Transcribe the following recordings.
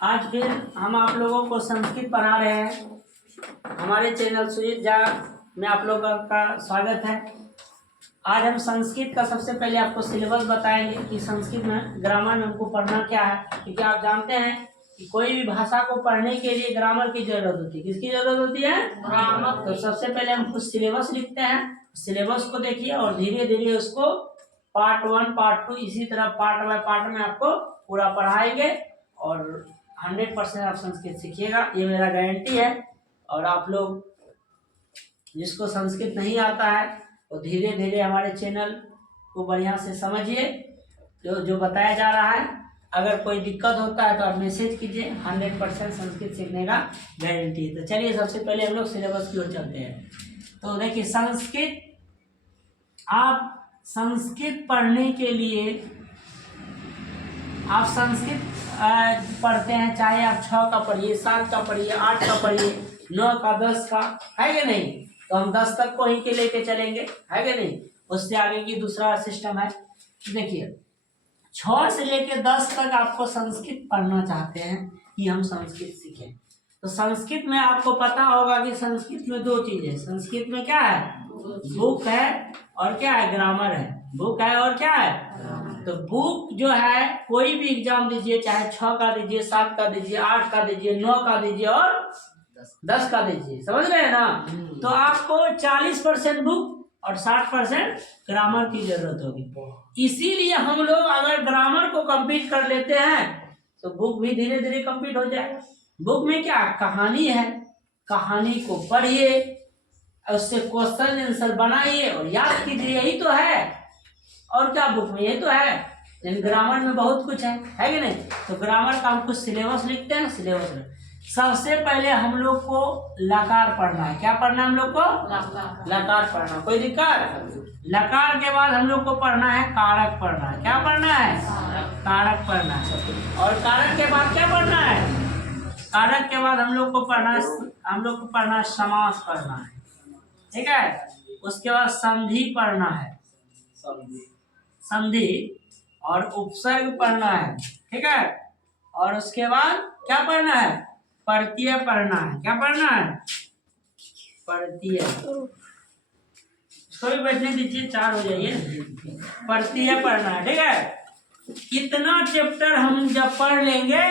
आज फिर हम आप लोगों को संस्कृत पढ़ा रहे हैं। हमारे चैनल सुजीत झा में आप लोगों का स्वागत है। आज हम संस्कृत का सबसे पहले आपको सिलेबस बताएंगे कि संस्कृत में ग्रामर में हमको पढ़ना क्या है, क्योंकि आप जानते हैं कि कोई भी भाषा को पढ़ने के लिए ग्रामर की जरूरत होती है। किसकी जरूरत होती है? ग्रामर। तो सबसे पहले हम कुछ सिलेबस लिखते हैं, सिलेबस को देखिए और धीरे धीरे उसको पार्ट 1 पार्ट 2 इसी तरह पार्ट बाय पार्ट में आपको पूरा पढ़ाएंगे और 100% आप संस्कृत सीखिएगा, ये मेरा गारंटी है। और आप लोग जिसको संस्कृत नहीं आता है वो धीरे धीरे हमारे चैनल को बढ़िया से समझिए, जो बताया जा रहा है। अगर कोई दिक्कत होता है तो आप मैसेज कीजिए, 100% संस्कृत सीखने का गारंटी है। तो चलिए सबसे पहले हम लोग सिलेबस की ओर चलते हैं। तो देखिए संस्कृत, आप संस्कृत पढ़ने के लिए आप संस्कृत पढ़ते हैं, चाहे आप 6 का पढ़िए, 7 का पढ़िए, 8 का पढ़िए, 9 का, 10 का, है कि नहीं? तो हम 10 तक को ही के लेके चलेंगे, है कि नहीं? उससे आगे की दूसरा सिस्टम है। देखिए 6 से लेके 10 तक आपको संस्कृत पढ़ना चाहते हैं कि हम संस्कृत सीखें, तो संस्कृत में आपको पता होगा कि संस्कृत में 2 चीज है। संस्कृत में क्या है? बुक है और क्या है? ग्रामर है। बुक है और क्या है? तो बुक जो है कोई भी एग्जाम दीजिए, चाहे 6 का दीजिए, 7 का दीजिए, 8 का दीजिए, 9 का दीजिए और 10 का दीजिए, समझ रहे हैं ना? तो आपको 40% बुक और 60% ग्रामर की जरूरत होगी। इसीलिए हम लोग अगर ग्रामर को कंप्लीट कर लेते हैं तो बुक भी धीरे धीरे कंप्लीट हो जाएगा। बुक में क्या कहानी है, कहानी को पढ़िए, उससे क्वेश्चन आंसर बनाइए और याद कीजिए, यही तो है। और क्या बुक में यही तो है, लेकिन ग्रामर में बहुत कुछ है कि नहीं? तो ग्रामर का हम कुछ सिलेबस लिखते हैं। सिलेबस में सबसे पहले हम लोग को लकार पढ़ना है। क्या पढ़ना है हम लोग को? लकार पढ़ना। कोई दिक्कत? लकार के बाद हम लोग को पढ़ना है कारक पढ़ना है। क्या पढ़ना है? कारक पढ़ना है। और कारक के बाद क्या पढ़ना है? कारक के बाद हम लोग को पढ़ना समास पढ़ना है, ठीक है? उसके बाद संधि पढ़ना है, संधि और उपसर्ग पढ़ना है, ठीक है? और उसके बाद क्या पढ़ना है? प्रत्यय पढ़ना है। क्या पढ़ना है? प्रत्यय। इसको भी बैठने दीजिए, 4 हो जाइए। प्रत्यय पढ़ना है, ठीक है? इतना चैप्टर हम जब पढ़ लेंगे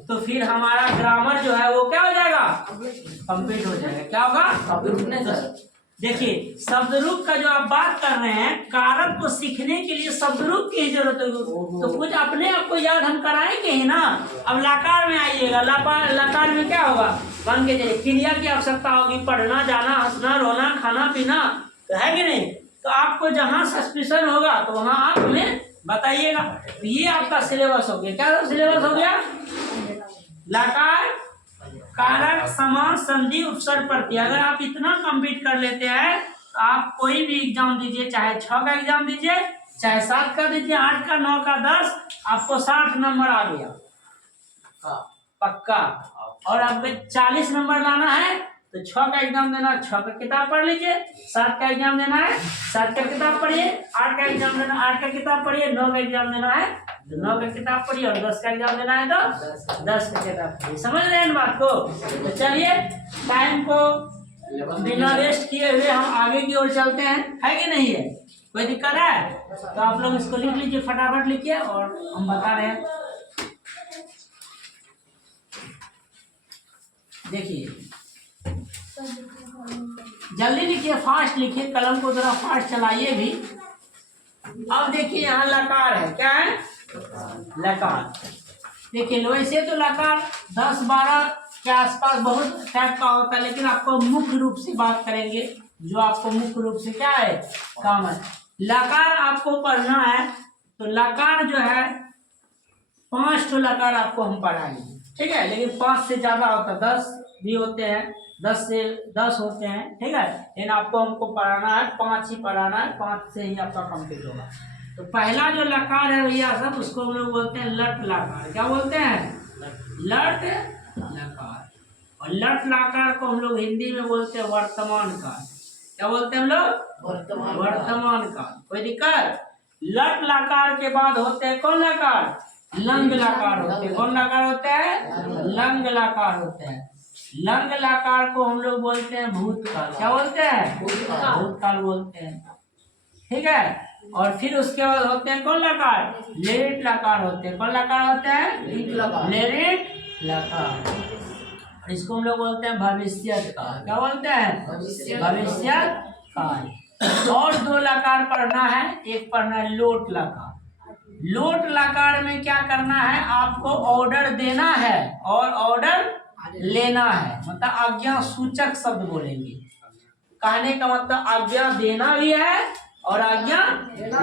तो फिर हमारा ग्रामर जो है वो क्या हो जाएगा? कंप्लीट हो जाएगा। क्या होगा? देखिए शब्द रूप का जो आप बात कर रहे हैं, कारक को सीखने के लिए शब्द रूप की जरूरत होगी, तो कुछ अपने आप को याद हम कराएंगे ही ना। अब लकार में आइएगा, लकार में क्या होगा? मान के जाइए क्रिया की आवश्यकता होगी, पढ़ना, जाना, हंसना, रोना, खाना पीना, तो है कि नहीं? तो आपको जहाँ सस्पिशन होगा तो वहाँ आप हमें बताइएगा। तो ये आपका सिलेबस हो गया। क्या सिलेबस हो गया? लकार, कारक, समास, संधि, उपसर्ग, प्रत्यय। अगर आप इतना कंप्लीट कर लेते हैं तो आप कोई भी एग्जाम दीजिए, चाहे 6 का एग्जाम दीजिए, चाहे 7 का दीजिए, 8 का, 9 का, 10, आपको 60 नंबर आ गया पक्का। और आपको 40 नंबर लाना है तो 6 का एग्जाम देना है, 6 का किताब पढ़ लीजिए। 7 का एग्जाम देना है, 7 का किताब पढ़िए। 8 का एग्जाम देना, 8 का किताब पढ़िए। 9 का एग्जाम देना है, 9 का किताब पढ़िए। और 10 का एग्जाम देना है तो 10 का किताब पढ़िए। समझ रहे हैं बात को? तो चलिए टाइम को बिना वेस्ट किए हुए हम आगे की ओर चलते हैं, है कि नहीं है? कोई दिक्कत है? तो आप लोग इसको लिख लीजिए, फटाफट लिखिए और हम बता रहे हैं। देखिए जल्दी लिखिए, फास्ट लिखिए, कलम को जरा फास्ट चलाइए भी। अब देखिए यहाँ लकार है। क्या है? लकार। देखिए वैसे तो लकार 10-12 के आसपास बहुत टाइप का होता है, लेकिन आपको मुख्य रूप से बात करेंगे, जो आपको मुख्य रूप से क्या है काम है। लकार आपको पढ़ना है तो लकार जो है 5 तो लकार आपको हम पढ़ाएंगे, ठीक है? लेकिन 5 से ज्यादा होता है, 10 भी होते हैं, 10 से 10 होते हैं, ठीक है? लेकिन आपको हमको पढ़ाना है 5 ही पढ़ाना है, 5 से ही आपका कंप्लीट होगा। तो पहला जो लकार है भैया सब, उसको हम लोग बोलते हैं लट लकार। क्या बोलते हैं? लट लकार। और लट लकार को हम लोग हिंदी में बोलते हैं वर्तमान काल। क्या बोलते हैं हम लोग? वर्तमान काल। कोई दिक्कत? लट लकार के बाद होते हैं कौन लकार? लंग लकार होते हैं। कौन लकार होता है? लंग लकार होता है। लंग लकार को हम लोग बोलते हैं भूतकाल। क्या बोलते हैं? भूतकाल बोलते हैं। ठीक है। और फिर उसके बाद होते हैं कौन लकार? लेरिट लकार होते हैं। कौन लकार होते हैं? लेरिट लकार। इसको हम लोग बोलते हैं भविष्यत काल। क्या बोलते हैं? भविष्यत काल। और दो लकार पढ़ना है। एक पढ़ना है लोट लकार। लोट लकार में क्या करना है? आपको ऑर्डर देना है और ऑर्डर लेना है। मतलब आज्ञा सूचक शब्द बोलेंगे। कहने का मतलब आज्ञा देना भी है और आज्ञा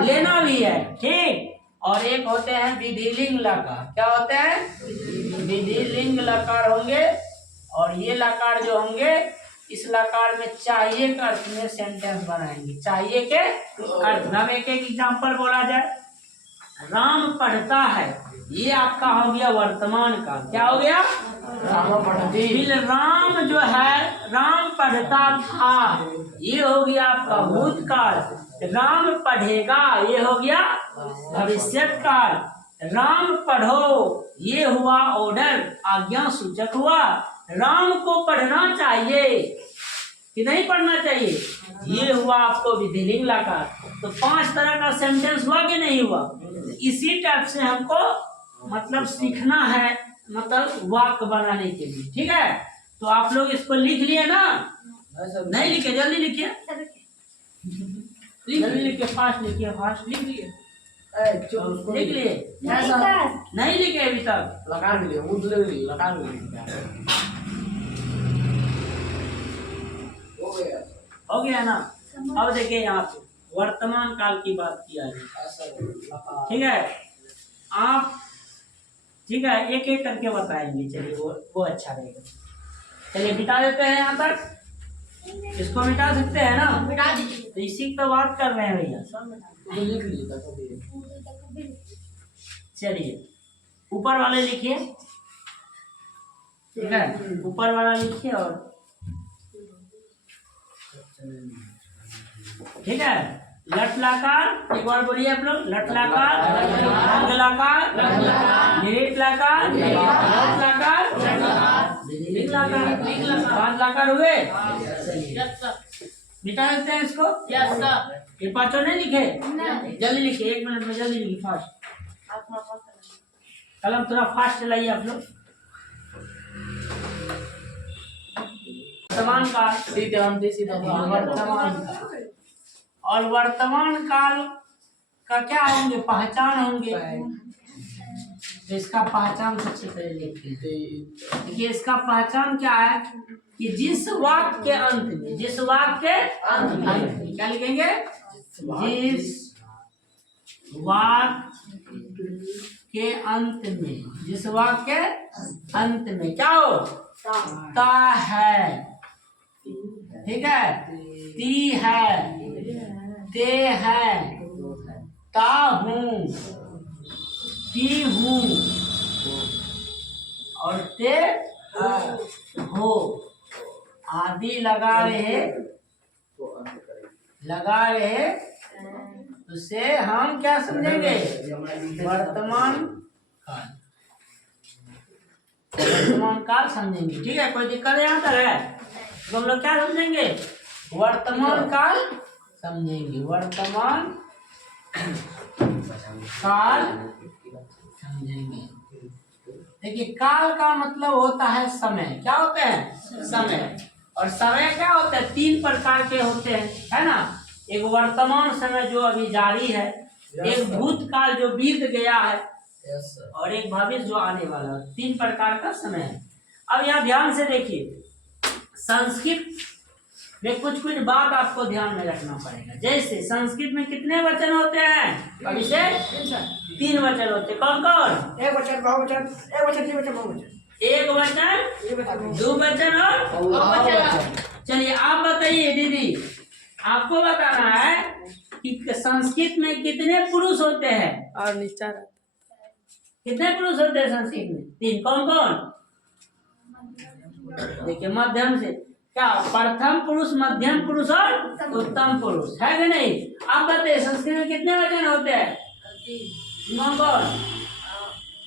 लेना भी है। ठीक। और एक होते हैं विधिलिंग लकार। क्या होते हैं? विधिलिंग लकार होंगे। और ये लकार जो होंगे, इस लकार में चाहिए के अर्थ में सेंटेंस बनाएंगे। चाहिए के अर्थ। हम एक एक एग्जाम्पल बोला जाए। राम पढ़ता है, ये आपका हो गया वर्तमान काल। क्या हो गया? फिर राम जो है, राम पढ़ता था, ये हो गया आपका भूतकाल। राम पढ़ेगा, ये हो गया भविष्यत काल। राम पढ़ो, ये हुआ ऑर्डर, आज्ञा सूचक हुआ। राम को पढ़ना चाहिए कि नहीं पढ़ना चाहिए, ये हुआ आपको विधिलिंग लकार। तो 5 तरह का सेंटेंस हुआ कि नहीं हुआ? इसी टाइप से हमको मतलब सीखना है, मतलब वाक्य बनाने के लिए। ठीक है। तो आप लोग इसको लिख लिए ना? नहीं लिखे? जल्दी लिखिए, जल्दी लिखिए, फास्ट लिखिए, फास्ट लिख लिए। लिख लिए? नहीं लिखे अभी तक? लगा लिए, हो गया ना? अब देखिए यहाँ पे वर्तमान काल की बात किया है। ठीक है। आप ठीक है, एक एक करके बताएंगे। चलिए वो अच्छा रहेगा। चलिए मिटा देते हैं यहाँ तक। इसको मिटा सकते हैं ना? मिटा दीजिए। तो इसी की तो बात कर रहे हैं भैया। लिख लीजिए। चलिए ऊपर वाले लिखिए। ठीक है, ऊपर वाला लिखिए। और ठीक है, लट लकार, एक बार बोलिए आप लोग। लट लकार, लंग लकार, लेट लकार, लोट लकार, लिंग लकार। 5 लकार हुए। मिटा देते हैं इसको। ये 5 नहीं लिखे? जल्दी लिखिए, 1 मिनट में जल्दी लिखिए, फास्ट। कलम थोड़ा फास्ट चलाइए आप लोग। वर्तमान काल, वर्तमान काल। और वर्तमान काल का क्या होंगे? पहचान होंगे। तो इसका पहचान सबसे पहले लिखते हैं। देखिए इसका पहचान क्या है कि जिस वाक्य के अंत में, जिस वाक्य के अंत में क्या लिखेंगे? जिस वाक्य के अंत में, जिस वाक्य के अंत में क्या हो? ता है। ठीक है। ती है, ते है, ता हूँ, ती हूँ और ते हो आदि लगा रहे उसे हम क्या समझेंगे? वर्तमान काल। वर्तमान काल समझेंगे। ठीक है, कोई दिक्कत यहाँ तक है? तो हम लोग क्या समझेंगे? वर्तमान काल समझेंगे। वर्तमान काल समझेंगे। देखिए काल का मतलब होता है समय। क्या होता है? समय। और समय क्या होता है? 3 प्रकार के होते हैं, है ना? एक वर्तमान समय जो अभी जारी है, एक भूतकाल जो बीत गया है, और एक भविष्य जो आने वाला है। 3 प्रकार का समय है। अब यहाँ ध्यान से देखिए, संस्कृत में कुछ कुछ बात आपको ध्यान में रखना पड़ेगा। जैसे संस्कृत में कितने वचन होते हैं? अभी से 3 वचन होते हैं। कौन कौन? एक वचन, बहुवचन, एक वचन, द्विवचन, बहुवचन। एक वचन, 2 वचन और बहुवचन। चलिए आप बताइए दीदी, आपको बताना है कि संस्कृत में कितने पुरुष होते हैं? और नीचा कितने पुरुष होते हैं संस्कृत में? 3। कौन कौन? देखिए मध्यम से क्या? प्रथम पुरुष, मध्यम पुरुष और उत्तम पुरुष, है कि नहीं? आप बताइए संस्कृत में कितने वचन होते हैं? कौन कौन?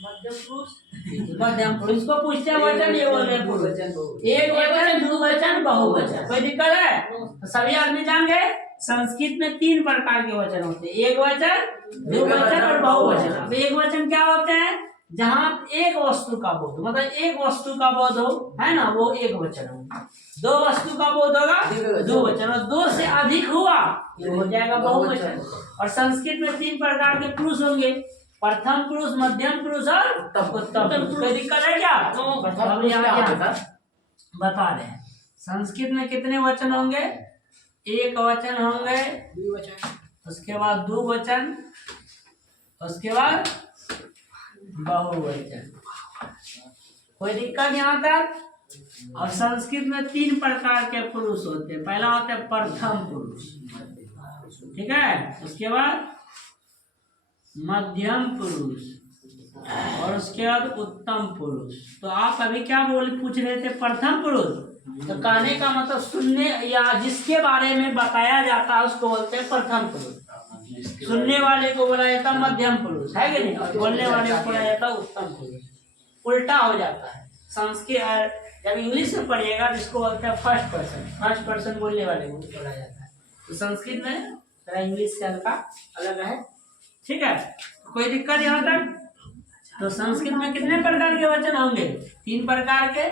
मध्यम पुरुष को पूछते हैं वचन, ये बोल रहे हैं पुरुष। एक वचन, द्विवचन, बहुवचन, कोई दिक्कत है? तो सभी आदमी जान गए संस्कृत में 3 प्रकार के वचन होते हैं, एक वचन, द्विवचन और बहुवचन। अब एक वचन क्या होते हैं? जहाँ एक वस्तु का बोध, मतलब एक वस्तु का बोध हो, है ना, वो एक वचन हो। 2 वस्तु का बोध होगा द्विवचन, और 2 से अधिक हुआ ये हो जाएगा बहुवचन। और संस्कृत में 3 प्रकार के पुरुष होंगे, प्रथम पुरुष, मध्यम पुरुष और उत्तम पुरुष। कोई दिक्कत है क्या? अब यहाँ क्या बता रहे हैं, संस्कृत में कितने वचन होंगे? एक वचन होंगे, उसके बाद द्विवचन, उसके बाद बहुवचन। कोई दिक्कत यहाँ तक? और संस्कृत में 3 प्रकार के पुरुष होते हैं। पहला होता है प्रथम पुरुष, ठीक है, उसके बाद मध्यम पुरुष, और उसके बाद उत्तम पुरुष। तो आप अभी क्या पूछ रहे थे? प्रथम पुरुष। तो कहने का मतलब सुनने या जिसके बारे में बताया जाता है उसको बोलते हैं प्रथम पुरुष। सुनने वाले को बोला जाता है मध्यम पुरुष, है कि नहीं, और बोलने वाले को बोला जाता है उत्तम पुरुष। उल्टा हो जाता है। संस्कृत जब इंग्लिश में पढ़िएगा जिसको बोलते हैं फर्स्ट पर्सन बोलने वाले को बोला जाता है। तो संस्कृत में थोड़ा इंग्लिश से हल्का अलग है, ठीक है, कोई दिक्कत यहाँ तक? तो संस्कृत में कितने प्रकार के वचन होंगे? 3 प्रकार के।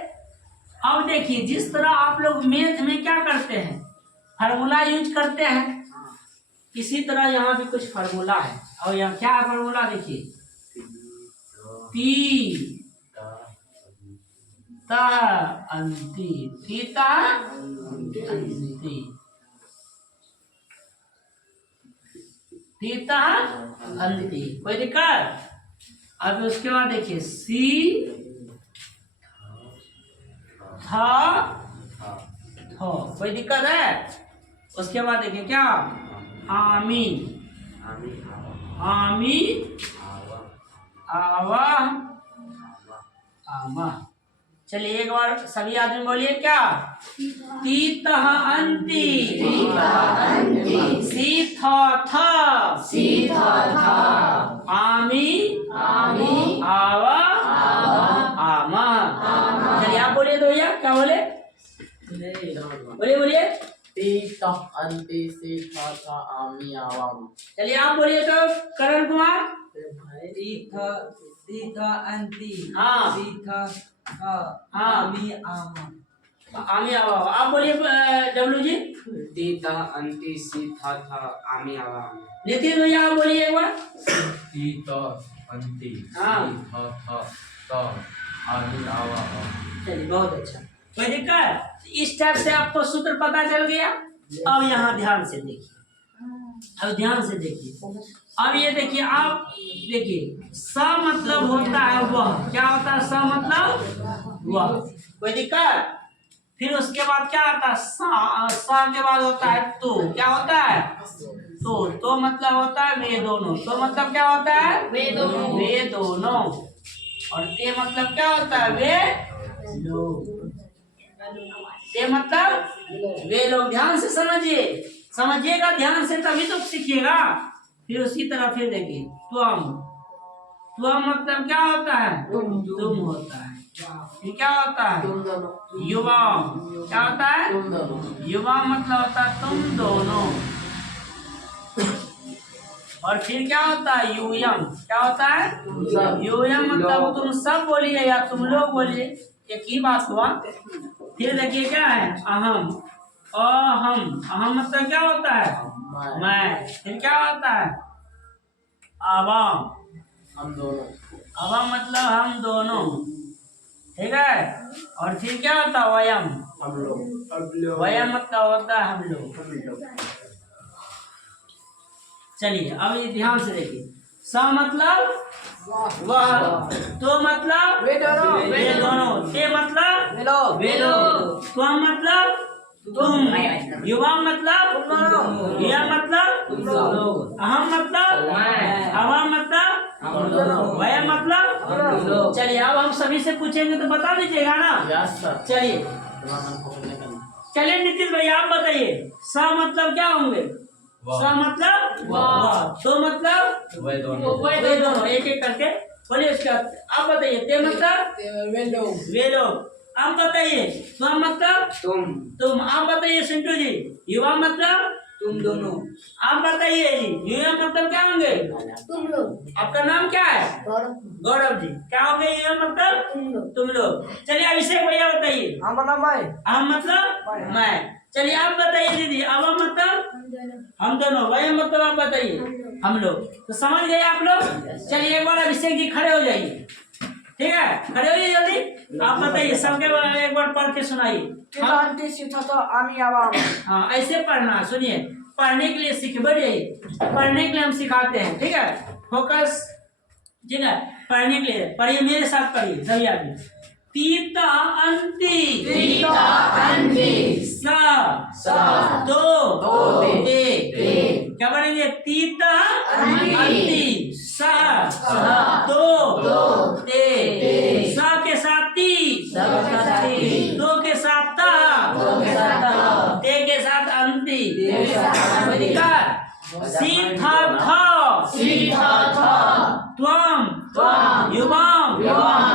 अब देखिए, जिस तरह आप लोग मैथ में क्या करते हैं, फार्मूला यूज करते हैं, इसी तरह यहाँ भी कुछ फार्मूला है। और यहाँ क्या है फार्मूला? देखिए, ती ता अंति, तीता अंति, तीता अंति। कोई दिक्कत? अब उसके बाद देखिए, सी था थो, कोई दिक्कत है? उसके बाद देखिए क्या, आमी, आमी, आवा, आमा। चलिए एक बार सभी आदमी बोलिए क्या? तीतः अंति, सीथा था, आमी, आवा, आमा। चलिए आप बोलिए तो भैया, क्या बोले? बोलिए तीतः अंति, सीथा था, आमी, आवा। चलिए आप बोलिए तो करण कुमार। सीधा अंति, हाँ, सीधा हाँ, आमी आमा। आमी आवा। आप बोलिए डब्लू जी। तीतः अंति, सीथा था, आमी, आवा। नितिन भैया आप बोलिए एक बार। तीतः अंति, हाँ, सीथा था, आमी, आवा। चलिए बहुत अच्छा, कोई दिक्कत? इस टाइप से आपको सूत्र पता चल गया। अब यहाँ ध्यान से देखिए, अब ध्यान से देखिए। अब ये देखिए, आप देखिए, स मतलब होता है वह, क्या होता है? स मतलब वह, कोई दिक्कत? फिर उसके बाद क्या आता है? सा के बाद होता है तो, क्या होता है? तो मतलब होता है वे दोनों। तो मतलब क्या होता है? वे दोनों। और ते मतलब क्या होता है? वे लोग। ते मतलब वे लोग। ध्यान से समझिएगा ध्यान से, तभी तो सीखिएगा। फिर उसी तरह फिर देखिए, त्वम मतलब क्या होता है? तुम होता है। फिर क्या होता है? युवा, क्या होता है? युवा मतलब होता है तुम दोनों। और फिर क्या होता है? यूयम, क्या होता है? यूयम मतलब तुम सब बोलिए या तुम लोग बोलिए, एक ही बात हुआ। फिर देखिए क्या है? अहम, अहम मतलब क्या होता है? मैं। फिर क्या होता है? आवाम, हम दोनों। आवाम मतलब हम दोनों, ठीक है। और फिर क्या होता है? वयम, हम लोग। वयम मतलब होता है हम लोग। चलिए अब ये ध्यान से देखिए, स मतलब वह, तो मतलब वे दोनों, ते मतलब वे लोग, त्वम मतलब तुम, युवा मतलब यह मतलब अहम मतलब अवम मतलब वह मतलब। चलिए अब हम सभी से पूछेंगे तो बता दीजिएगा ना। चलिए नीतीश भैया आप बताइए, स मतलब क्या होंगे? स मतलब वह, तो मतलब वे दोनों। एक एक करके बोलिए उसके बाद आप बताइए ते मतलब वे लोग। आप बताइए तुम मतलब तुम। आप बताइए सिंटू जी युवा मतलब तुम दोनों। आप बताइए जी युवा मतलब क्या होंगे? तुम लोग। आपका नाम क्या है? गौरव। गौरव जी। क्या होंगे युवा मतलब? तुम लोग। चलिए अभिषेक भैया बताइए। हम बना मैं। हम मतलब मैं। चलिए आप बताइए दीदी अब हम मतलब हम दोनों। हम दोनों। वही मतलब आप बताइए हम लोग। तो समझ गए आप लोग? चलिए एक बार अभिषेक जी खड़े हो जाइए। ठीक है खड़े हो जाइए जल्दी। आप बताइए सबके बारे में एक बार पढ़ के सुनाइए। हाँ ऐसे पढ़ना। सुनिए पढ़ने के लिए सीख बढ़ जाइए। पढ़ने के लिए हम सिखाते हैं। ठीक है फोकस। ठीक है पढ़ने के लिए पढ़िए मेरे साथ पढ़िए सभी आदमी। तीता अंति सा दो ते। क्या पढ़ेंगे? तीता अंति सा दो ते। सा के साथ ती, दो के साथ ता, ते के साथ अंति। सीधा था त्वम युवम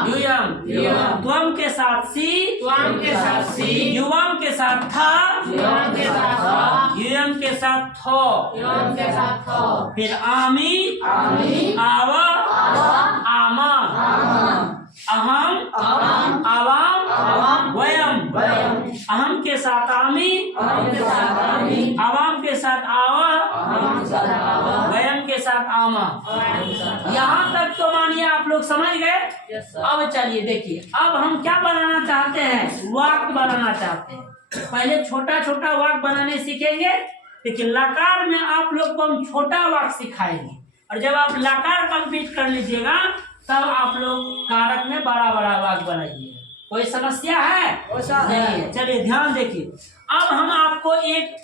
यूयम। त्वम के साथ सी, युवम के साथ था, यूयम के साथ थो। फिर आमी आवा आमा। अहम आवाम वयम। अहम के साथ आमी, आवाम के साथ आवा, वयम के साथ आमा। यहाँ तक तो मानिए आप लोग समझ गए। अब चलिए देखिए अब हम क्या बनाना चाहते हैं? वाक्य बनाना चाहते हैं। पहले छोटा छोटा वाक्य बनाने सीखेंगे। देखिए लकार में आप लोग को हम छोटा वाक्य सिखाएंगे और जब आप लकार कंप्लीट कर लीजिएगा तब आप लोग कारक में बड़ा बड़ा वाक्य बनाइए। कोई समस्या है? नहीं है। चलिए ध्यान देखिए अब हम आपको एक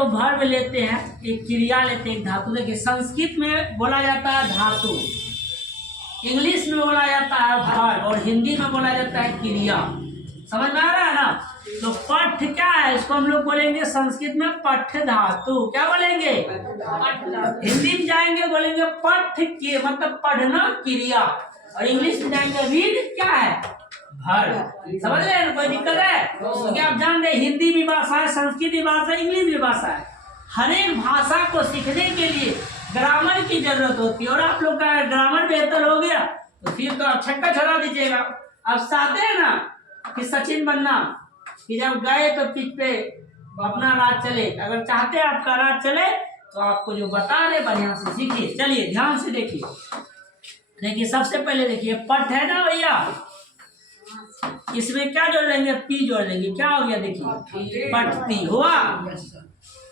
वर्ब लेते हैं, एक क्रिया लेते हैं, एक धातु। देखिए संस्कृत में बोला जाता है धातु, इंग्लिश में बोला जाता है वर्ब और हिंदी में बोला जाता है क्रिया। समझ में आ रहा है ना? तो पठ क्या है? इसको हम लोग बोलेंगे संस्कृत में पठ धातु। क्या बोलेंगे? हिंदी में जाएंगे बोलेंगे पठ के मतलब पढ़ना क्रिया और इंग्लिश में जाएंगे रीड क्या है? वर्ब। समझ रहे हैं? कोई दिक्कत है? क्योंकि आप जान रहे हिंदी भी भाषा है, संस्कृत भी भाषा है, इंग्लिश भी भाषा है। हर एक भाषा को सीखने के लिए ग्रामर की जरूरत होती है और आप लोग का ग्रामर बेहतर हो गया तो फिर तो आप छक्का छोड़ा दीजिएगा। आप चाहते हैं ना कि सचिन बनना, कि जब गए तो पिच पे अपना राज चले। अगर चाहते हैं आपका राज चले तो आपको जो बता रहे बढ़िया से सीखिए। चलिए ध्यान से देखिए सबसे पहले देखिए पठ है ना भैया, इसमें क्या जोड़ लेंगे? पी जोड़ लेंगे। क्या हो गया? देखिए पठती हुआ।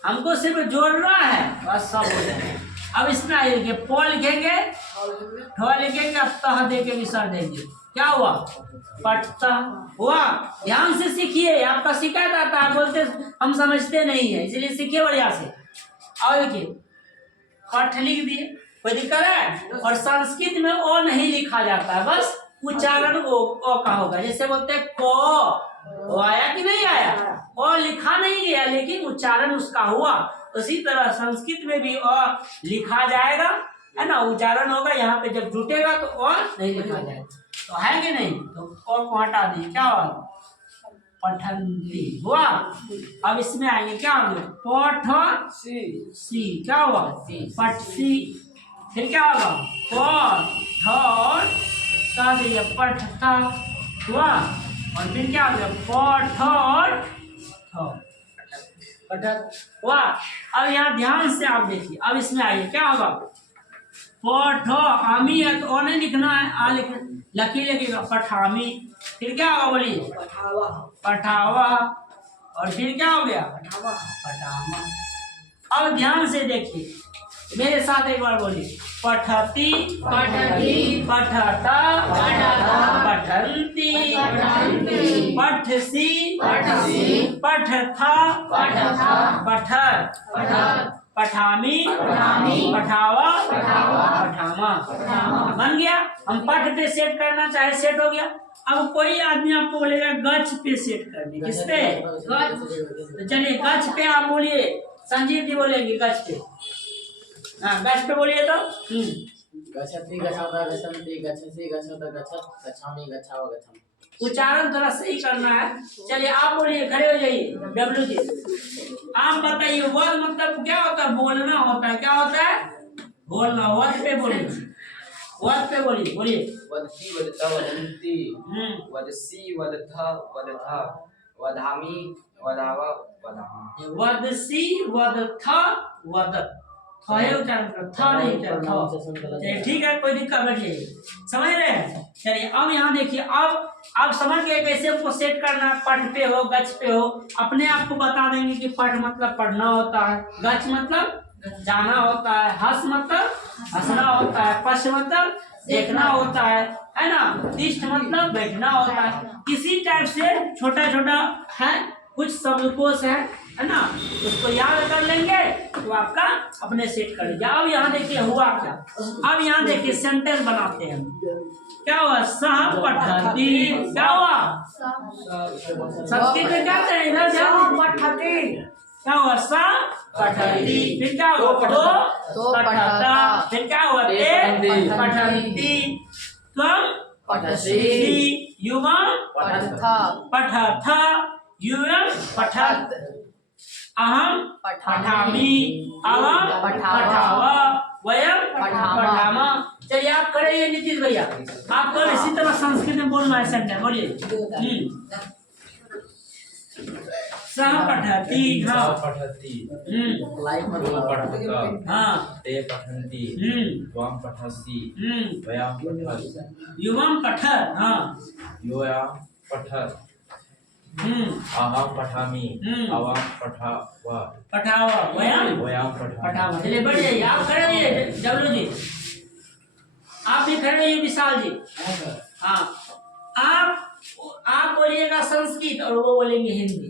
हमको सिर्फ जोड़ना है बस सब हो जाएगा। अब इसमें आइए देखिए प लिखेंगे, ठ लिखेंगे, तह दे के विसर्ग देंगे। क्या हुआ? पठता हुआ। ध्यान से सीखिए। आपका शिकायत आता है बोलते हम समझते नहीं है, इसलिए सीखिए बढ़िया से। और देखिए पठ लिख दिए, कोई दिक्कत है? और संस्कृत में ओ नहीं लिखा जाता है, बस उच्चारण ओ का होगा। जैसे बोलते हैं को आया कि नहीं आया? ओ लिखा नहीं गया लेकिन उच्चारण उसका हुआ। उसी तरह संस्कृत में भी ओ लिखा जाएगा है ना, उच्चारण होगा। यहाँ पे जब जुटेगा तो ओ नहीं लिखा जाएगा। तो है कि नहीं? तो ओ को हटा दी। क्या हुआ? पठंती हुआ। अब इसमें आएंगे क्या होंगे? पठ सी। क्या हुआ? पठसी। फिर क्या होगा? पठता हुआ। और फिर क्या हो गया? पठत हुआ। अब यहाँ ध्यान से आप देखिए। अब इसमें आइए क्या होगा? पठ आमी है तो नहीं लिखना है, आ लकी लगेगा पठामी। फिर क्या होगा? बोलिए पठावा। और फिर क्या हो गया? पठामा। अब ध्यान से देखिए मेरे साथ एक बार बोलिए पठती पठता पठंती पठसी पठथा पठत पठामी पठावा पठामा। बन गया। हम पठ पे सेट करना चाहे सेट हो गया। अब कोई आदमी आपको बोलेगा गच पे सेट करने, किस पे? तो चलिए गच पे आप बोलिए। संजीव जी बोलेंगे गच पे। हाँ गच पे बोलिए तो गच्छति गच्छता गच्छन्ति गच्छसि गच्छत गच्छत गच्छामि गच्छाव गच्छामि। उच्चारण थोड़ा सही करना है। चलिए आप बोलिए, खड़े हो जाइए डब्लू जी। आप बताइए वध मतलब क्या होता है? बोलना होता है। क्या होता है? बोलना। वध पे बोलिए, वध पे बोलिए, बोलिए। वदति वदता वदन्ति वदसि वदथ वदथा वधामि वदाव वदामि। वदसी वदथ वदत। थ है उच्चारण करो, थ नहीं उच्चारण थ। चलिए ठीक है, कोई दिक्कत नहीं, समझ रहे हैं। चलिए अब यहाँ देखिए, अब आप समझ गए कैसे उसको सेट करना है। पठ पे हो, गच पे हो, अपने आप को बता देंगे कि पठ मतलब पढ़ना होता है, गच मतलब जाना होता है, हंस मतलब हंसना होता है, पश मतलब देखना होता है ना, तिष्ठ मतलब बैठना होता है। इसी टाइप से छोटा छोटा है, कुछ शब्दकोश है ना, उसको याद कर लेंगे तो आपका अपने सेट कर लीजिए। अब यहाँ देखिए हुआ क्या, अब यहाँ देखिए सेंटेंस बनाते हैं। क्या हुआ? सह पठति। क्या हुआ? संस्कृत में क्या कहें? इधर ध्यान पठति। क्या हुआ? सह पठति। फिर क्या हुआ? तो पठता। फिर क्या हुआ? ते पठन्ति। त्वं पठसि। युवं पठथ। यूयं पठत्। अहं पठामि। अवं पठाव। वयं पठामः। चलिए आप करेंगे नीतीश भैया, आप करें इसी तरह संस्कृत में बोलना है सेंटेंस, बोलिए। सह पठति। हाँ पठति लाइफ मतलब पठत हाँ। ते पठन्ति त्वं पठसि वयं पठत्। युवं पठत्। हाँ। योऽयं पठत्। अहं पठामि। अवं पठाव। पठाव। वयं पठामि। पठाव। चलिए बढ़ जाइए, आप खड़े होइए डब्लू जी, आप भी खड़े होइए विशाल जी। हाँ, आप बोलिएगा संस्कृत और वो बोलेंगे हिंदी,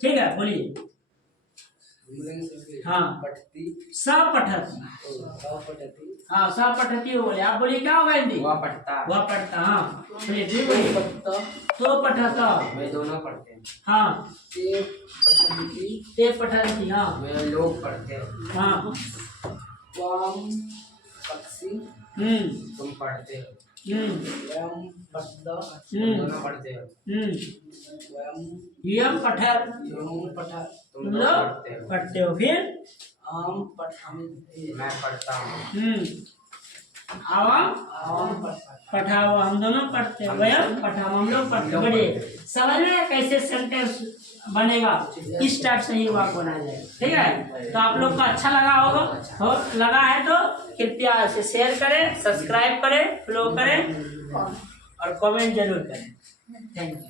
ठीक है? बोलिए। हाँ, सब पठती। हाँ, सब पठती हो बोले, आप बोलिए क्या होगा हिंदी? वह पढ़ता। वह पढ़ता। हाँ बोलिए, ठीक बोलिए। तो पठता। वे दोनों पढ़ते हैं। हाँ। ते पठती। हाँ। वे लोग पढ़ते हैं। हाँ। तुम पढ़ते हो। दोनों पढ़ते हो। यम पठत। तुम तुम लोग लोग पढ़ते हो। फिर मैं पढ़ता हूँ। आवाम पठाओ, हम दोनों पढ़ते हैं। वयम पठाओ, हम लोग पढ़ते हैं। बढ़िए, समझ रहे हैं कैसे सेंटेंस बनेगा? इस टाइप से ही वाक्य बनाया जाएगा, ठीक है? तो आप लोग को अच्छा लगा होगा, हो लगा है तो कृपया इसे शेयर करें, सब्सक्राइब करें, फॉलो करें और कमेंट जरूर करें। Thank you.